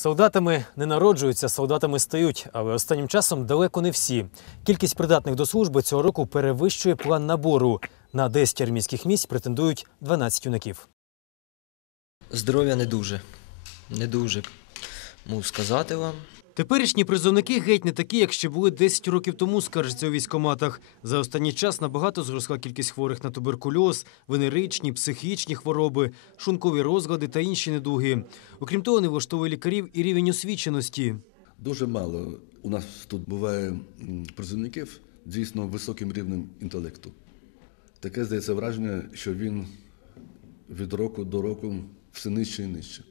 Солдатами не народжуються, солдатами стають, але останнім часом далеко не всі. Кількість придатних до служби цього року перевищує план набору. На 10 армійських місць претендують 12 юнаків. Здоров'я не дуже. Не дуже. Можу сказати вам. Теперішні призовники геть не такі, як ще були 10 років тому, скаржиться у військоматах. За останній час набагато зросла кількість хворих на туберкульоз, венеричні, психічні хвороби, шункові розлади та інші недуги. Окрім того, не влаштовує лікарів і рівень освіченості. Дуже мало у нас тут буває призовників дійсно високим рівнем інтелекту. Таке здається враження, що він від року до року все нижче і нижче.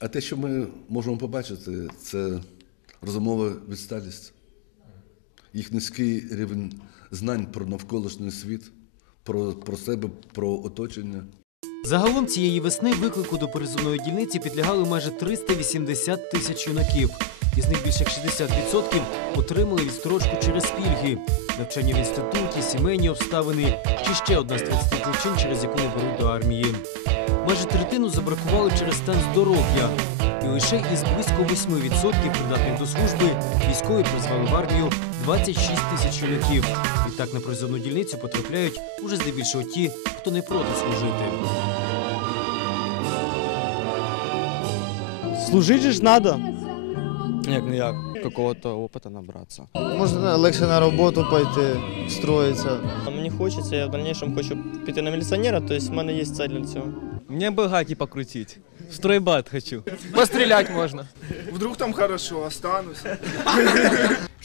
А те, що ми можемо побачити, це розумова відсталість, їх низький рівень знань про навколишній світ, про, про себе, про оточення. Загалом цієї весни виклику до призовної дільниці підлягали майже 380 тисяч юнаків. Із них більше як 60% отримали відстрочку через пільги, навчання в інституті, сімейні обставини чи ще одна з 30 причин, через яку не беруть до армії. Майже третину забракували через стан здоров'я. І лише із близько 8% придатних до служби військові призвали в армію 26 тисяч юнаків. Відтак на призовну дільницю потрапляють уже здебільшого ті, хто не проти служити. Служить же ж надо. Як не як, какого-то опыта набраться. Можна легше на роботу пойти, встроїтися. Мені хочеться, я в дальнейшем хочу піти на міліціонера, тобто в мене є цель для цього. Мне бы гаки покрутить. В стройбат хочу. Пострелять можно. Вдруг там хорошо, останусь.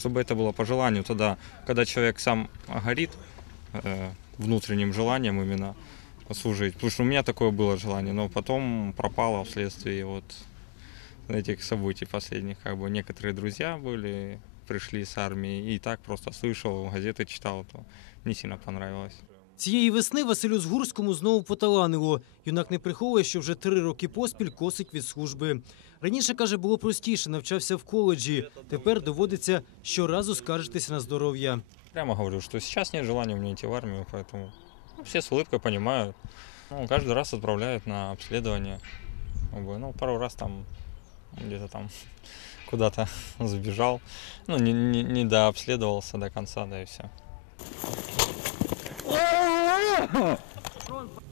чтобы это было по желанию. Тогда, когда человек сам горит э, внутренним желанием именно служить, потому что у меня такое было желание, но потом пропало вследствие вот этих событий последних. Как бы некоторые друзья были, пришли с армии, и так просто слышал, газеты читал, то не сильно понравилось. Цієї весни Василю Згурському знову поталанило. Юнак не приховує, що вже три роки поспіль косить від служби. Раніше, каже, було простіше, навчався в коледжі. Тепер доводиться щоразу скаржитися на здоров'я. Прямо говорю, что сейчас нет желания у меня идти в армию, поэтому ну, все с улыбкой понимают. Ну, каждый раз отправляют на обследование. Как бы, ну, пару раз там где-то там куда-то сбежал. Ну, не, не, не дообследовался до конца, да и все.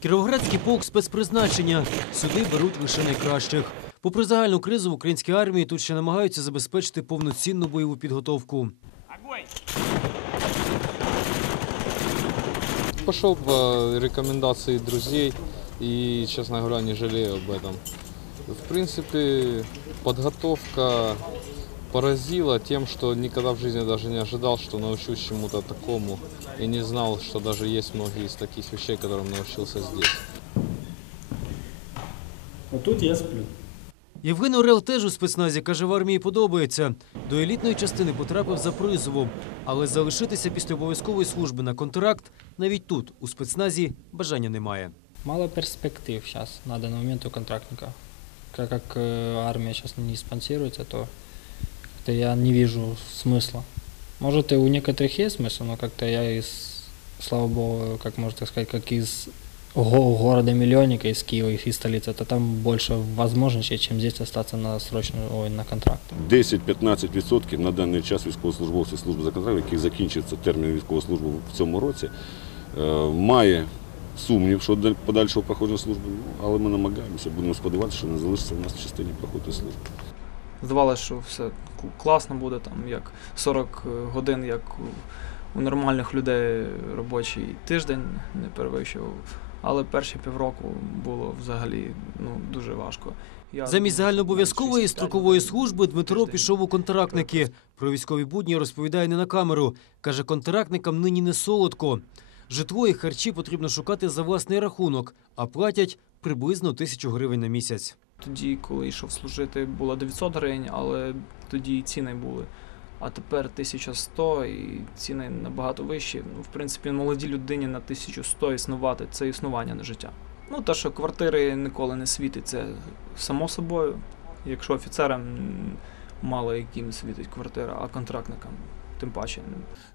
Кіровоградський полк спецпризначення. Сюди беруть лише найкращих. Попри загальну кризу в українській армії тут ще намагаються забезпечити повноцінну бойову підготовку. Пошел по рекомендации друзей и, честно говоря, не жалею об этом. В принципе, подготовка поразила тем, что никогда в жизни даже не ожидал, что научусь чему-то такому. И не знал, что даже есть многие из таких вещей, которым научился здесь. Тут я сплю. Євген Орел теж у спецназі каже, в армії подобається. До елітної частини потрапив за призовом, але залишитися після обов'язкової служби на контракт навіть тут, у спецназі, бажання немає. Мало перспектив сейчас на данный момент у контрактника. Так как э, армия сейчас не спонсируется, то как-то я не вижу смысла. Может и у некоторых есть смысл, но как-то я из, слава богу, как можно так сказать, как из го- города-миллионника, из Киева, из столицы, то там больше возможностей, чем здесь остаться на срочную, ой, на контракт. 10-15% на даний час військовослужбовців служби за контрактом, яких закінчується термін військової служби в цьому році, е, має сумнів щодо подальшого проходження служби, Ну, але ми намагаємося, будемо сподіватися, що не залишиться в нас в частині проходу служби. Здавалося, що все класно буде, там, як 40 годин, як у, у нормальних людей робочий тиждень не перевищував. Але перші півроку було взагалі ну, дуже важко. Я Замість загальнообов'язкової строкової служби Дмитро пішов у контрактники. Про військові будні розповідає не на камеру. Каже, контрактникам нині не солодко. Житло і харчі потрібно шукати за власний рахунок, а платять приблизно тисячу гривень на місяць. Тоді, коли йшов служити, було 900 гривень, але тоді і ціни були. А тепер 1100 і ціни набагато вищі. Ну, в принципі, молодій людині на 1100 існувати це існування не життя. Ну, те, що квартири ніколи не світить, це само собою. Якщо офіцерам мало яким світить квартира, а контрактникам тим паче.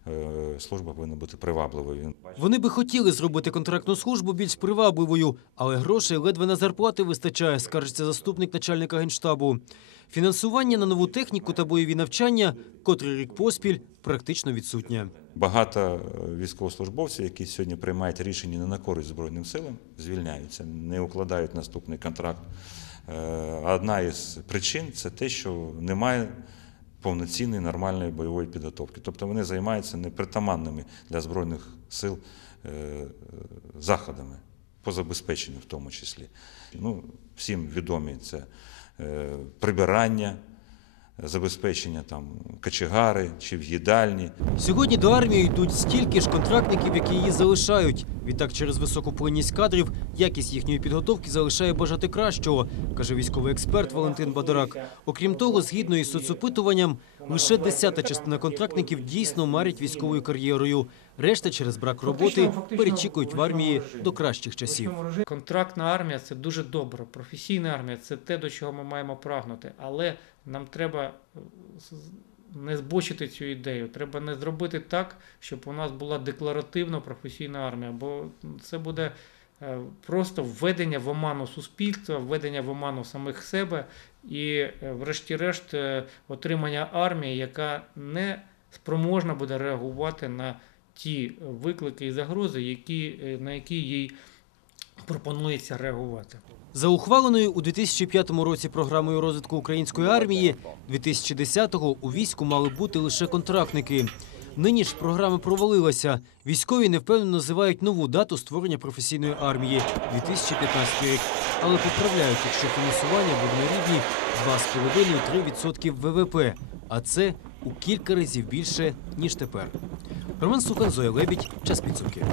Е, Служба повинна бути привабливою. Вони би хотіли зробити контрактну службу більш привабливою, але грошей ледве на зарплати вистачає, скаржиться заступник начальника генштабу. Фінансування на нову техніку та бойові навчання, котрий рік поспіль, практично відсутнє. багато е, військовослужбовців, які сьогодні приймають рішення не на користь Збройним силам, звільняються, не укладають наступний контракт. Е, Одна із причин це те, що немає повноцінної нормальної бойової підготовки. Тобто вони займаються непритаманними для Збройних сил е, заходами, по забезпеченню в тому числі. Ну, всім відомі це е, прибирання, забезпечення там кочегари чи в їдальні. Сьогодні до армії йдуть стільки ж контрактників, які її залишають. Відтак, через високу плинність кадрів, якість їхньої підготовки залишає бажати кращого, каже військовий експерт Валентин Бадарак. Окрім того, згідно із соцопитуванням, лише десята частина контрактників дійсно марять військовою кар'єрою. Решта через брак роботи перечікують в армії до кращих часів. Контрактна армія це дуже добре. Професійна армія це те, до чого ми маємо прагнути. Але нам треба е, не збочити цю ідею. Треба не зробити так, щоб у нас була декларативно професійна армія, бо це буде е, просто введення в оману суспільства, введення в оману самих себе і, е, врешті-решт, отримання армії, яка не спроможна буде реагувати на ті виклики і загрози, які, на які їй пропонується реагувати. За ухваленою у 2005 році програмою розвитку української армії, 2010-го у війську мали бути лише контрактники. Нині ж програма провалилася. Військові невпевнено називають нову дату створення професійної армії 2015 рік, але поправляють, якщо фінансування буде на рівні 2,5-3% ВВП, а це у кілька разів більше ніж тепер. Роман Сукан, Зоя Лебідь, час підсумки.